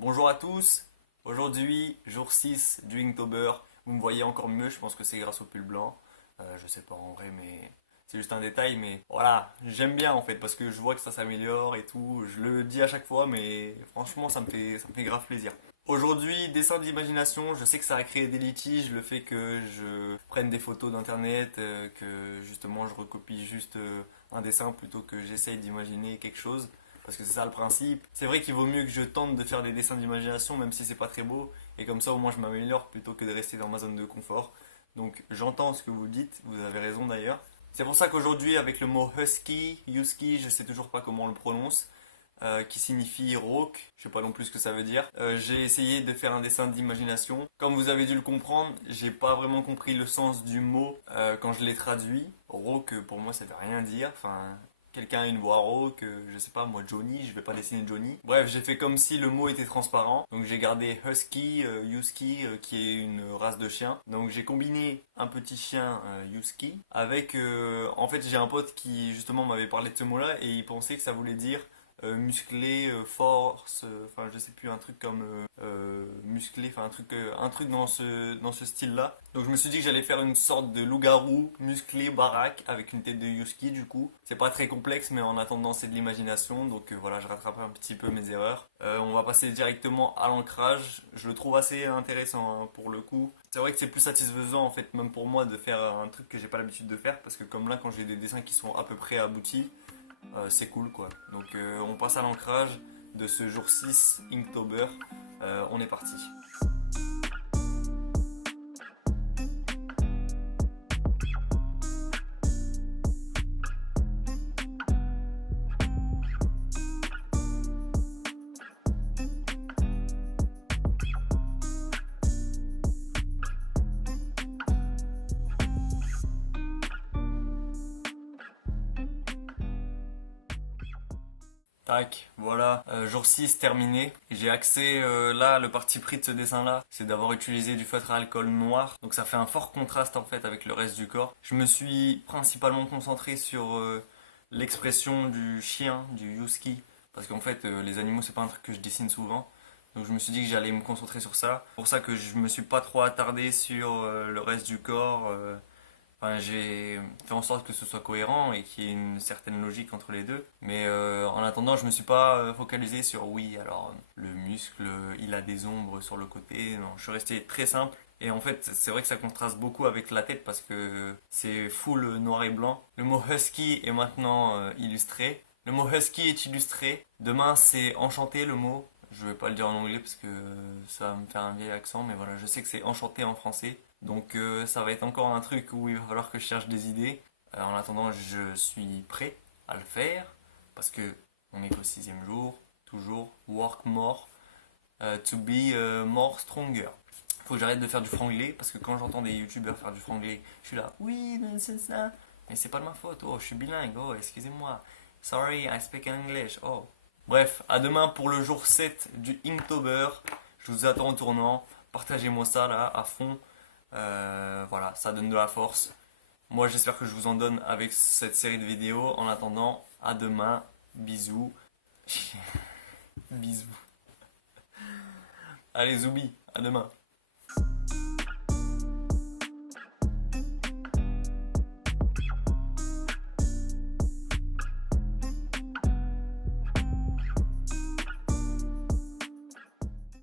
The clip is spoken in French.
Bonjour à tous, aujourd'hui jour 6 du Inktober, vous me voyez encore mieux, je pense que c'est grâce au pull blanc. Je sais pas en vrai mais c'est juste un détail, mais voilà, j'aime bien en fait parce que je vois que ça s'améliore et tout, je le dis à chaque fois mais franchement ça me fait grave plaisir. Aujourd'hui, dessin d'imagination, je sais que ça a créé des litiges, le fait que je prenne des photos d'internet, que justement je recopie juste un dessin plutôt que j'essaye d'imaginer quelque chose. Parce que c'est ça le principe. C'est vrai qu'il vaut mieux que je tente de faire des dessins d'imagination, même si c'est pas très beau, et comme ça au moins je m'améliore plutôt que de rester dans ma zone de confort. Donc j'entends ce que vous dites, vous avez raison d'ailleurs. C'est pour ça qu'aujourd'hui avec le mot husky, je sais toujours pas comment on le prononce, qui signifie rauque, je sais pas non plus ce que ça veut dire. J'ai essayé de faire un dessin d'imagination. Comme vous avez dû le comprendre, j'ai pas vraiment compris le sens du mot quand je l'ai traduit. Rauque pour moi ça veut rien dire. Enfin, quelqu'un a une voix rauque, je sais pas moi Johnny, je vais pas dessiner Johnny. Bref, j'ai fait comme si le mot était transparent. Donc j'ai gardé Husky, qui est une race de chien. Donc j'ai combiné un petit chien Husky avec en fait j'ai un pote qui justement m'avait parlé de ce mot-là et il pensait que ça voulait dire musclé, force, enfin je sais plus, un truc comme musclé, enfin un truc dans ce style-là. Donc je me suis dit que j'allais faire une sorte de loup-garou musclé baraque avec une tête de Yuski du coup. C'est pas très complexe mais en attendant c'est de l'imagination, donc voilà, je rattrape un petit peu mes erreurs. On va passer directement à l'ancrage, je le trouve assez intéressant hein, pour le coup. C'est vrai que c'est plus satisfaisant en fait même pour moi de faire un truc que j'ai pas l'habitude de faire parce que comme là quand j'ai des dessins qui sont à peu près aboutis, c'est cool quoi. Donc on passe à l'ancrage de ce jour 6 Inktober. On est parti. Tac, voilà, jour 6 terminé. J'ai axé là, le parti pris de ce dessin là, c'est d'avoir utilisé du feutre à alcool noir. Donc ça fait un fort contraste en fait avec le reste du corps. Je me suis principalement concentré sur l'expression du chien, du Husky. Parce qu'en fait, les animaux, c'est pas un truc que je dessine souvent. Donc je me suis dit que j'allais me concentrer sur ça. C'est pour ça que je me suis pas trop attardé sur le reste du corps. Enfin, j'ai fait en sorte que ce soit cohérent et qu'il y ait une certaine logique entre les deux. Mais en attendant, je me suis pas focalisé sur oui, alors le muscle, il a des ombres sur le côté. Non, je suis resté très simple. Et en fait, c'est vrai que ça contraste beaucoup avec la tête parce que c'est full noir et blanc. Le mot husky est maintenant illustré. Le mot husky est illustré. Demain, c'est enchanté le mot. Je vais pas le dire en anglais parce que ça va me faire un vieil accent, mais voilà, je sais que c'est enchanté en français. Donc ça va être encore un truc où il va falloir que je cherche des idées. En attendant, je suis prêt à le faire parce que on est qu'au sixième jour, toujours work more to be more stronger. Faut que j'arrête de faire du franglais parce que quand j'entends des youtubeurs faire du franglais, je suis là, oui, c'est ça, mais c'est pas de ma faute. Oh, je suis bilingue. Oh, excusez-moi. Sorry, I speak English. Oh. Bref, à demain pour le jour 7 du Inktober. Je vous attends au tournant. Partagez-moi ça là à fond. Voilà, ça donne de la force. Moi, j'espère que je vous en donne avec cette série de vidéos. En attendant, à demain. Bisous. Bisous. Allez, Zoubi, à demain.